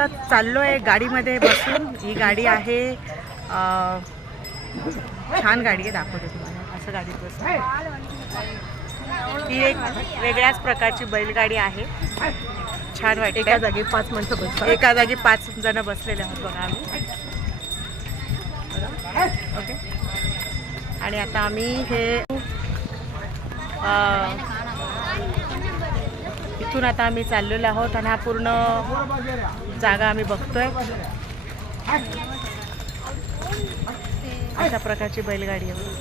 आता चाललोय गाडीमध्ये बसून. ही गाडी आहे छान गाडी आहे, दाखवते तुम्हाला. असं गाडीत बसून ही एक वेगळ्याच प्रकारची बैलगाडी आहे. छान वाटते. एका जागी 5 माणसं बसतात. एका जागी 5 जण बसलेले आहोत बघा आम्ही. ओके. आणि आता आम्ही हे इथून आता आम्ही चाललेलो आहोत आणि हा पूर्ण जागा आम्ही बघतोय. अशा प्रकारची बैलगाडी आहे.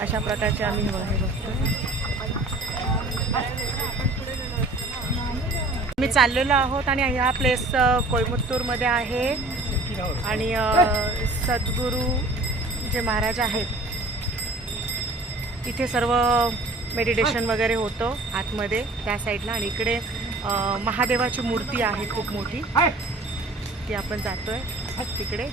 अशा प्रकारचे आम्ही हे बघतोय. मी चाललेलो आहोत आणि ह्या प्लेस कोइंबतूरमध्ये आहे. आणि सद्गुरू जे महाराज आहेत इथे सर्व मेडिटेशन वगैरे होतं आतमध्ये त्या साईडला. आणि इकडे महादेवाची मूर्ती आहे खूप मोठी, ती आपण जातोय तिकडे.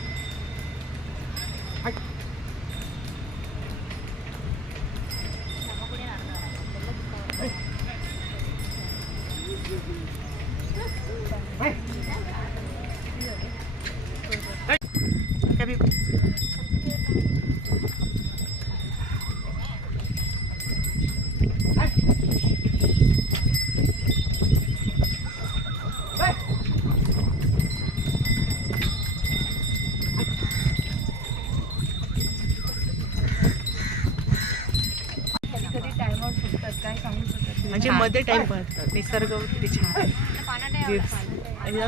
म्हणजे मध्ये टाइम पडतात. निसर्ग किती छान आहे.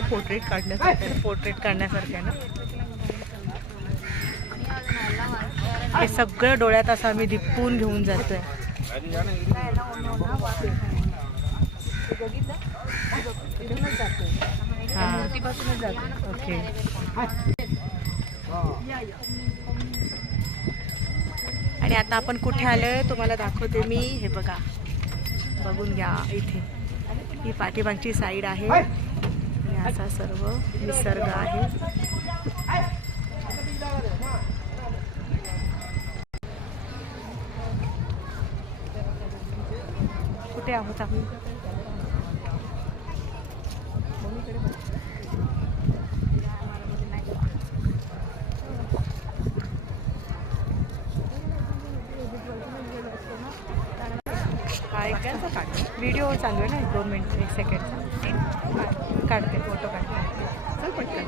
पोर्ट्रेट काढण्यासाठी. पोर्ट्रेट काढण्यासारखे ना. हे सगळं डोळ्यात असं आम्ही दिपून घेऊन जातोय. हां ओके. आणि आता आपण कुठे आलोय तुम्हाला दाखवते मी. हे बघा, बघून घ्या. इथे ही पाठीमागची साईड आहे आणि असा सर्व निसर्ग आहे. कुठे आहोत आम्ही? व्हिडिओ चालू आहे ना, 2 मिनिट 1 सेकंडचा. काढते, फोटो काढते. चल पटकन.